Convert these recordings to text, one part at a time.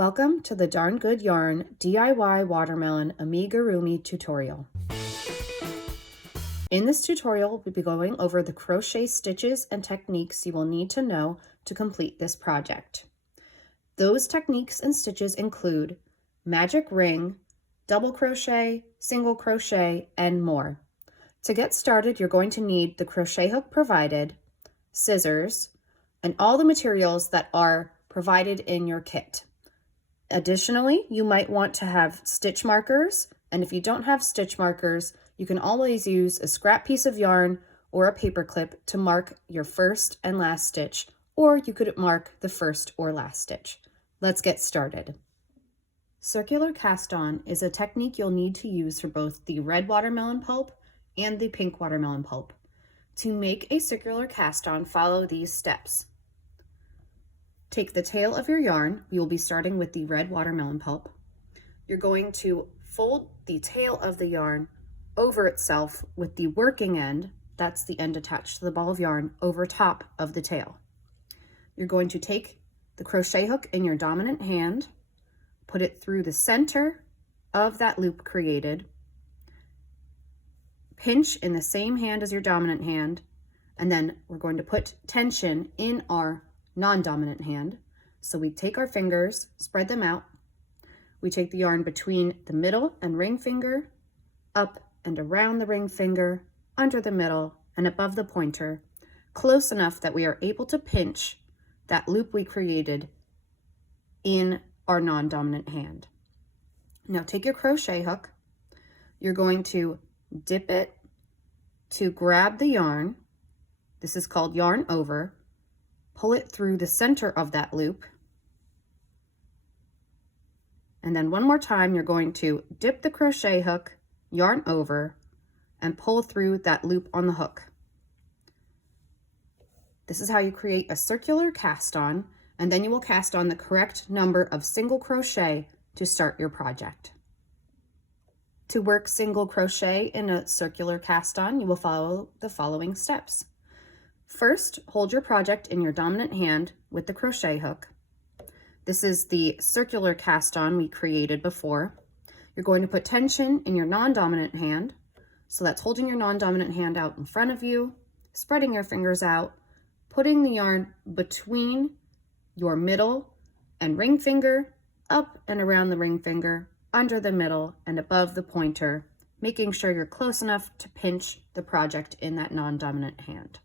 Welcome to the Darn Good Yarn DIY Watermelon Amigurumi tutorial. In this tutorial, we'll be going over the crochet stitches and techniques you will need to know to complete this project. Those techniques and stitches include magic ring, double crochet, single crochet, and more. To get started, you're going to need the crochet hook provided, scissors, and all the materials that are provided in your kit. Additionally, you might want to have stitch markers, and if you don't have stitch markers, you can always use a scrap piece of yarn or a paper clip to mark your first and last stitch, or you could mark the first or last stitch. Let's get started. Circular cast on is a technique you'll need to use for both the red watermelon pulp and the pink watermelon pulp. To make a circular cast on, follow these steps. Take the tail of your yarn. We will be starting with the red watermelon pulp. You're going to fold the tail of the yarn over itself with the working end, that's the end attached to the ball of yarn, over top of the tail. You're going to take the crochet hook in your dominant hand, put it through the center of that loop created, pinch in the same hand as your dominant hand, and then we're going to put tension in our non-dominant hand. So we take our fingers, spread them out. We take the yarn between the middle and ring finger, up and around the ring finger, under the middle, and above the pointer, close enough that we are able to pinch that loop we created in our non-dominant hand. Now take your crochet hook. You're going to dip it to grab the yarn. This is called yarn over. Pull it through the center of that loop. And then one more time, you're going to dip the crochet hook, yarn over, and pull through that loop on the hook. This is how you create a circular cast on, and then you will cast on the correct number of single crochet to start your project. To work single crochet in a circular cast on, you will follow the following steps. First, hold your project in your dominant hand with the crochet hook. This is the circular cast on we created before. You're going to put tension in your non-dominant hand. So that's holding your non-dominant hand out in front of you, spreading your fingers out, putting the yarn between your middle and ring finger, up and around the ring finger, under the middle and above the pointer, making sure you're close enough to pinch the project in that non-dominant hand.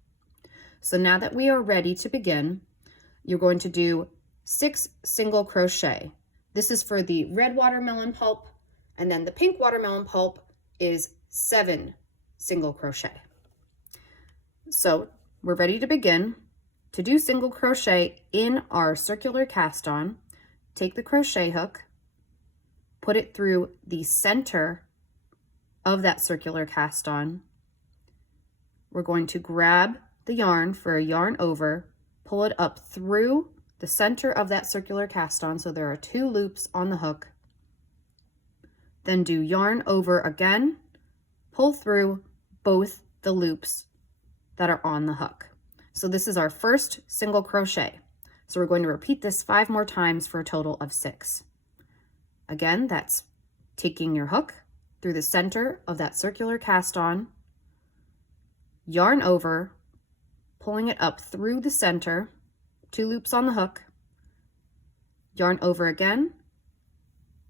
So now that we are ready to begin, you're going to do 6 single crochet. This is for the red watermelon pulp, and then the pink watermelon pulp is 7 single crochet. So we're ready to begin. To do single crochet in our circular cast on, take the crochet hook, put it through the center of that circular cast on. We're going to grab the yarn for a yarn over, pull it up through the center of that circular cast on, so there are 2 loops on the hook. Then do yarn over again, pull through both the loops that are on the hook. So this is our first single crochet. So we're going to repeat this 5 more times for a total of 6. Again, that's taking your hook through the center of that circular cast on, yarn over, pulling it up through the center, 2 loops on the hook, yarn over again,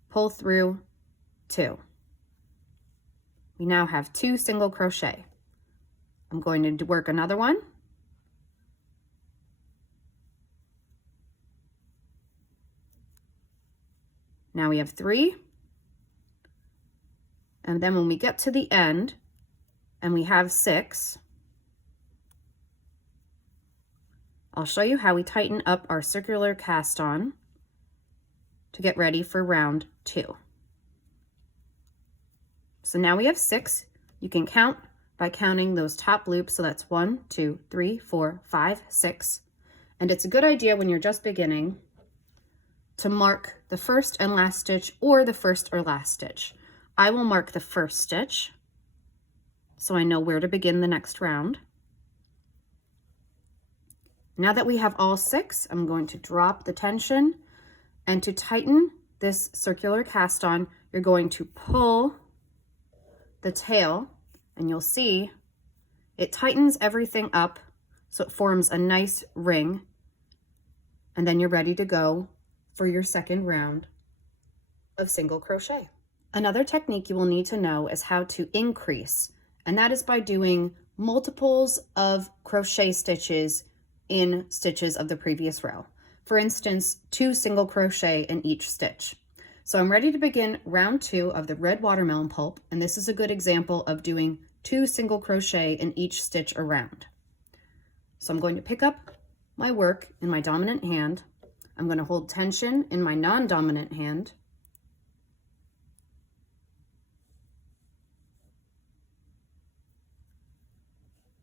pull through 2. We now have 2 single crochet. I'm going to work another one. Now we have 3. And then when we get to the end and we have 6, I'll show you how we tighten up our circular cast on to get ready for round 2. So now we have 6. You can count by counting those top loops. So that's 1, 2, 3, 4, 5, 6. And it's a good idea when you're just beginning to mark the first and last stitch or the first or last stitch. I will mark the first stitch so I know where to begin the next round. Now that we have all 6, I'm going to drop the tension And to tighten this circular cast on, you're going to pull the tail, and you'll see it tightens everything up so it forms a nice ring. And then you're ready to go for your second round of single crochet. Another technique you will need to know is how to increase, and that is by doing multiples of crochet stitches in stitches of the previous row. For instance, 2 single crochet in each stitch. So I'm ready to begin round 2 of the red watermelon pulp, and this is a good example of doing 2 single crochet in each stitch around. So I'm going to pick up my work in my dominant hand. I'm going to hold tension in my non-dominant hand.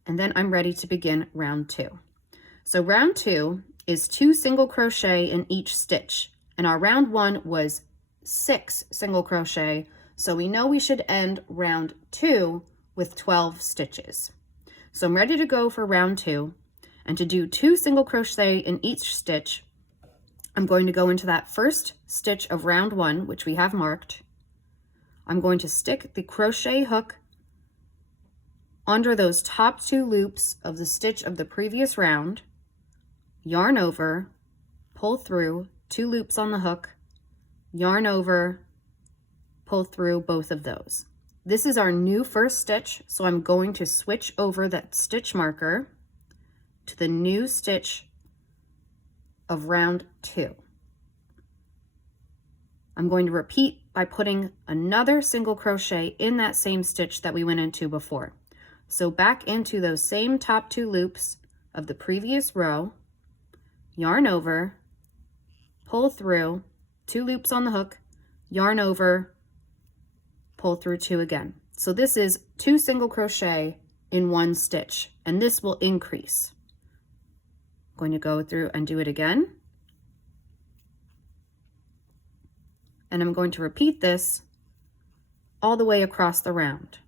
And then I'm ready to begin round 2. So round 2 is 2 single crochet in each stitch, and our round 1 was 6 single crochet, so we know we should end round 2 with 12 stitches. So I'm ready to go for round 2, and to do 2 single crochet in each stitch, I'm going to go into that first stitch of round 1, which we have marked. I'm going to stick the crochet hook under those top 2 loops of the stitch of the previous round, yarn over, pull through, 2 loops on the hook, yarn over, pull through both of those. This is our new first stitch, so I'm going to switch over that stitch marker to the new stitch of round 2. I'm going to repeat by putting another single crochet in that same stitch that we went into before. So back into those same top 2 loops of the previous row, yarn over, pull through, 2 loops on the hook, yarn over, pull through 2 again. So this is 2 single crochet in 1 stitch, and this will increase. I'm going to go through and do it again. And I'm going to repeat this all the way across the round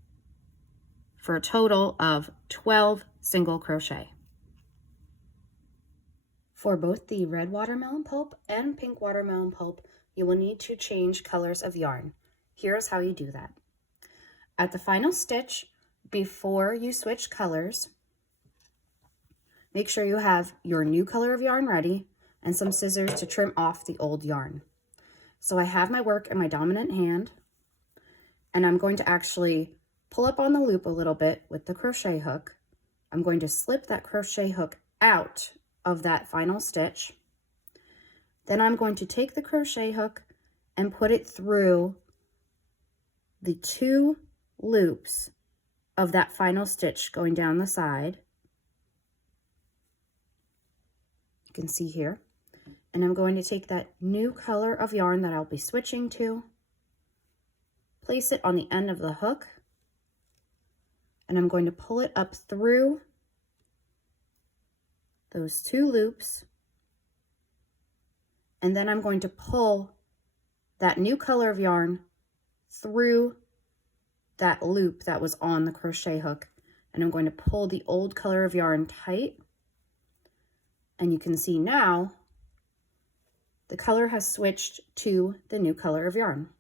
for a total of 12 single crochet. For both the red watermelon pulp and pink watermelon pulp, you will need to change colors of yarn. Here's how you do that. At the final stitch, before you switch colors, make sure you have your new color of yarn ready and some scissors to trim off the old yarn. So I have my work in my dominant hand, and I'm going to actually pull up on the loop a little bit with the crochet hook. I'm going to slip that crochet hook out of that final stitch. Then I'm going to take the crochet hook and put it through the 2 loops of that final stitch going down the side. You can see here. And I'm going to take that new color of yarn that I'll be switching to, place it on the end of the hook, and I'm going to pull it up through those 2 loops, and then I'm going to pull that new color of yarn through that loop that was on the crochet hook, and I'm going to pull the old color of yarn tight, and you can see now the color has switched to the new color of yarn.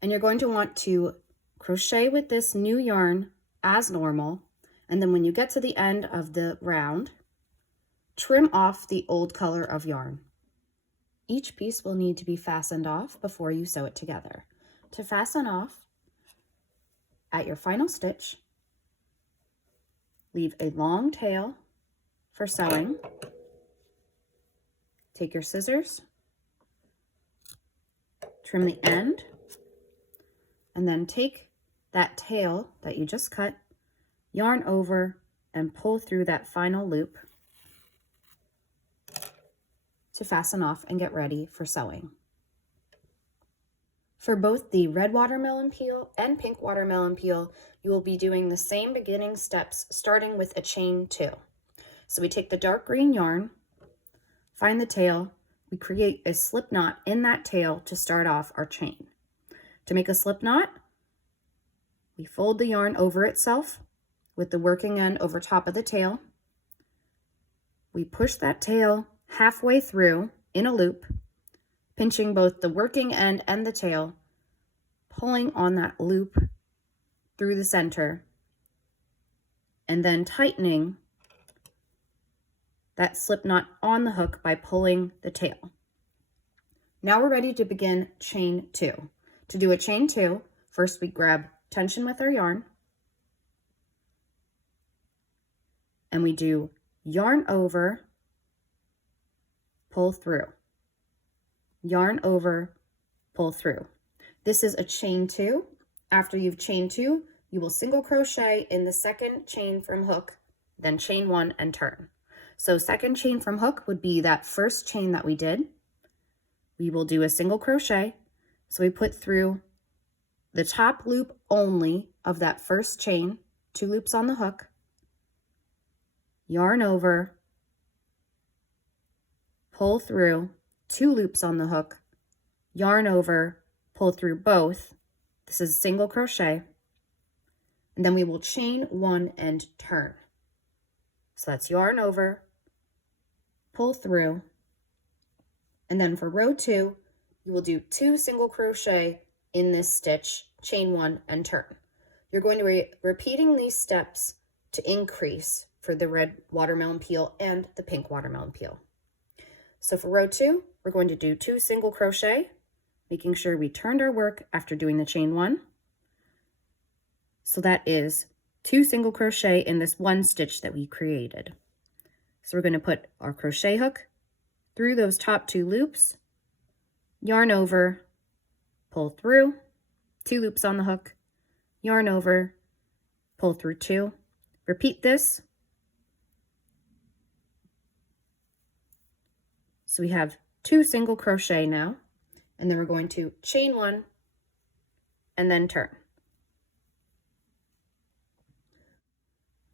And you're going to want to crochet with this new yarn as normal, and then when you get to the end of the round, trim off the old color of yarn. Each piece will need to be fastened off before you sew it together. To fasten off, at your final stitch, leave a long tail for sewing. Take your scissors, trim the end, and then take that tail that you just cut, yarn over, and pull through that final loop to fasten off and get ready for sewing. For both the red watermelon peel and pink watermelon peel, you will be doing the same beginning steps, starting with a chain 2. So we take the dark green yarn, find the tail, we create a slip knot in that tail to start off our chain. To make a slip knot, we fold the yarn over itself with the working end over top of the tail. We push that tail halfway through in a loop, pinching both the working end and the tail, pulling on that loop through the center, and then tightening that slip knot on the hook by pulling the tail. Now we're ready to begin chain 2. To do a chain 2, first we grab tension with our yarn, and we do yarn over, pull through, yarn over, pull through. This is a chain 2. After you've chained 2, you will single crochet in the second chain from hook, then chain 1 and turn. So second chain from hook would be that first chain that we did. We will do a single crochet. So we put through the top loop only of that first chain, 2 loops on the hook, yarn over, pull through, 2 loops on the hook, yarn over, pull through both. This is single crochet. And then we will chain 1 and turn. So that's yarn over, pull through, and then for row 2, you will do 2 single crochet in this stitch, chain 1 and turn. You're going to be repeating these steps to increase for the red watermelon peel and the pink watermelon peel. So for row 2, we're going to do 2 single crochet, making sure we turned our work after doing the chain 1. So that is 2 single crochet in this one stitch that we created. So we're going to put our crochet hook through those top 2 loops, yarn over, pull through, 2 loops on the hook, yarn over, pull through 2. Repeat this. So we have 2 single crochet now, and then we're going to chain 1 and then turn.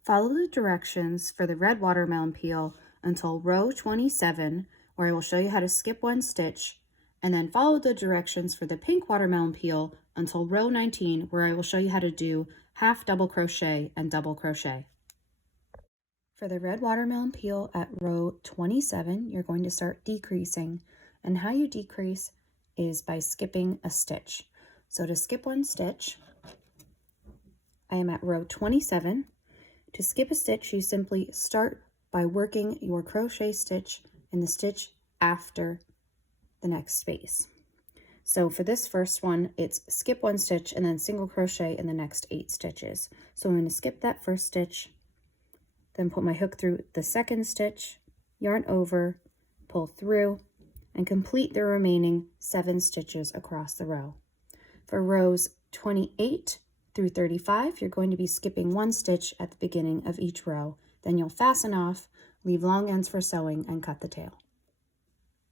Follow the directions for the red watermelon peel until row 27, where I will show you how to skip 1 stitch, and then follow the directions for the pink watermelon peel until row 19, where I will show you how to do half double crochet and double crochet. For the red watermelon peel at row 27, you're going to start decreasing, and how you decrease is by skipping a stitch. So to skip 1 stitch, I am at row 27. To skip a stitch, you simply start by working your crochet stitch in the stitch after the next space. So for this first one, it's skip 1 stitch and then single crochet in the next 8 stitches. So I'm going to skip that first stitch, then put my hook through the second stitch, yarn over, pull through, and complete the remaining 7 stitches across the row. For rows 28 through 35, you're going to be skipping 1 stitch at the beginning of each row. Then you'll fasten off, leave long ends for sewing, and cut the tail.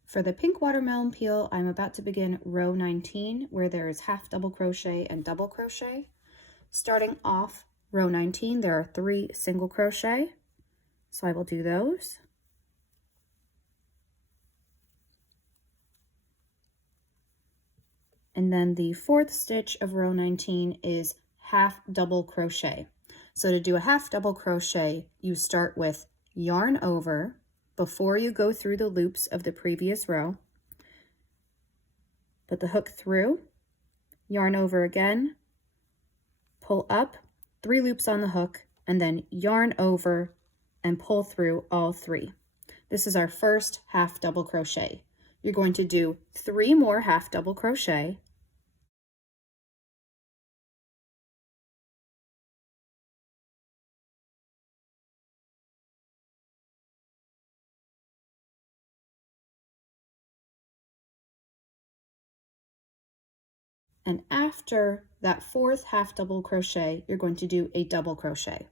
For the pink watermelon peel, I'm about to begin row 19, where there is half double crochet and double crochet. Starting off row 19, there are 3 single crochet, so I will do those. And then the 4th stitch of row 19 is half double crochet. So to do a half double crochet, you start with yarn over before you go through the loops of the previous row. Put the hook through, yarn over again, pull up, 3 loops on the hook, and then yarn over and pull through all 3. This is our first half double crochet. You're going to do 3 more half double crochet, and after that 4th half double crochet, you're going to do a double crochet.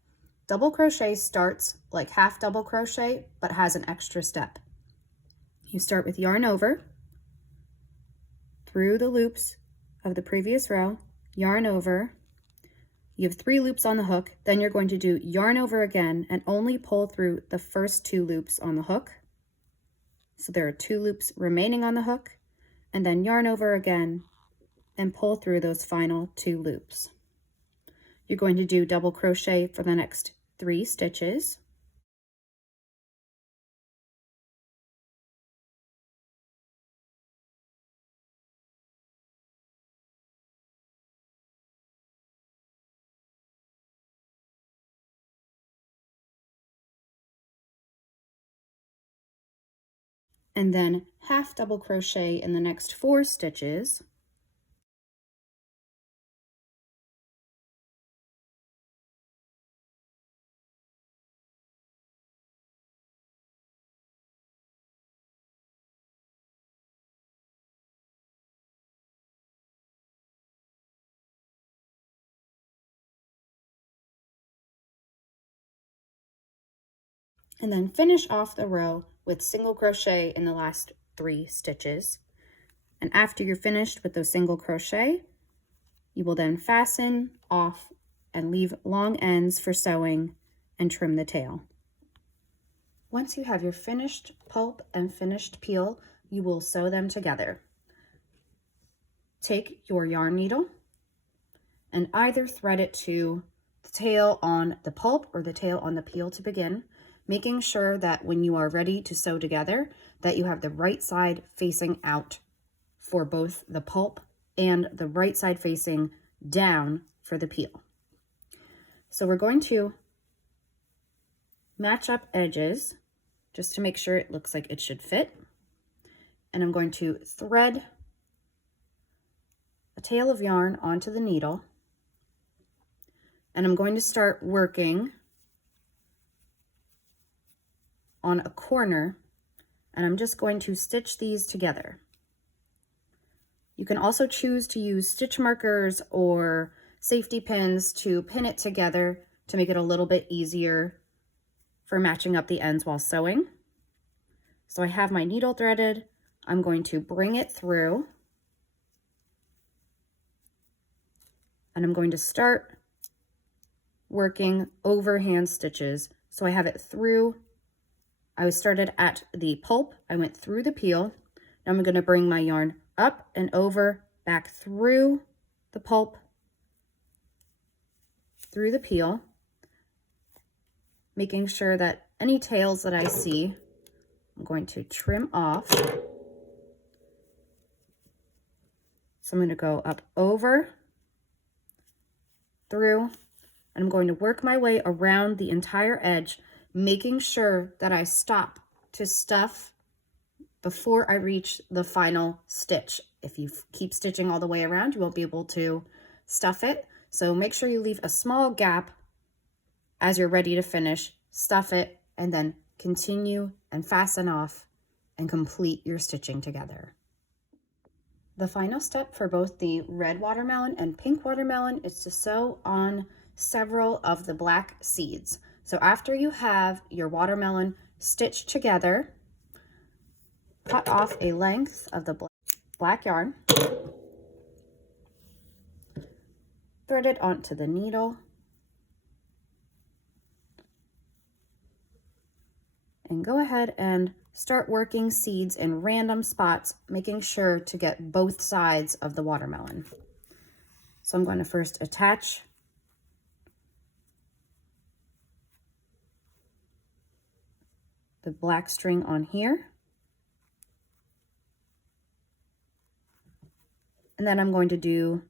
Double crochet starts like half double crochet, but has an extra step. You start with yarn over, through the loops of the previous row, yarn over, you have 3 loops on the hook, then you're going to do yarn over again and only pull through the first 2 loops on the hook. So there are 2 loops remaining on the hook, and then yarn over again and pull through those final 2 loops. You're going to do double crochet for the next 3 stitches. and then half double crochet in the next 4 stitches. And then finish off the row with single crochet in the last 3 stitches. And after you're finished with those single crochet, you will then fasten off and leave long ends for sewing and trim the tail. Once you have your finished pulp and finished peel, you will sew them together. Take your yarn needle and either thread it to the tail on the pulp or the tail on the peel to begin, making sure that when you are ready to sew together, that you have the right side facing out for both the pulp and the right side facing down for the peel. So we're going to match up edges just to make sure it looks like it should fit. And I'm going to thread a tail of yarn onto the needle. And I'm going to start working on a corner, and I'm just going to stitch these together. You can also choose to use stitch markers or safety pins to pin it together to make it a little bit easier for matching up the ends while sewing. So I have my needle threaded. I'm going to bring it through, and I'm going to start working overhand stitches. So I have it through. I started at the pulp, I went through the peel. Now I'm going to bring my yarn up and over, back through the pulp, through the peel, making sure that any tails that I see, I'm going to trim off. So I'm going to go up over, through, and I'm going to work my way around the entire edge, making sure that I stop to stuff before I reach the final stitch. If you keep stitching all the way around, you won't be able to stuff it. So make sure you leave a small gap as you're ready to finish, stuff it, and then continue and fasten off and complete your stitching together. The final step for both the red watermelon and pink watermelon is to sew on several of the black seeds. So after you have your watermelon stitched together, cut off a length of the black yarn, thread it onto the needle, and go ahead and start working seeds in random spots, making sure to get both sides of the watermelon. So I'm going to first attach the black string on here. And then I'm going to do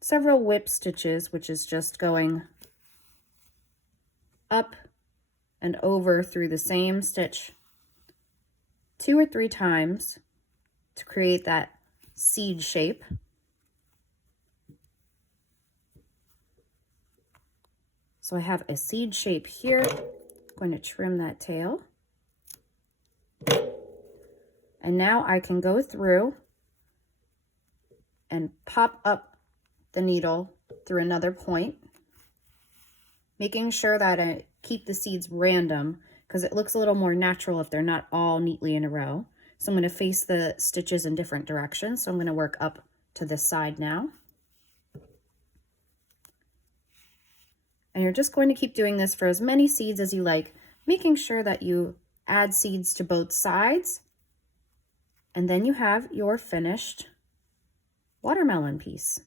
several whip stitches, which is just going up and over through the same stitch 2 or 3 times to create that seed shape. So I have a seed shape here. I'm going to trim that tail. And now I can go through and pop up the needle through another point, making sure that I keep the seeds random because it looks a little more natural if they're not all neatly in a row. So I'm going to face the stitches in different directions. So I'm going to work up to this side now. And you're just going to keep doing this for as many seeds as you like, making sure that you add seeds to both sides. And then you have your finished watermelon piece.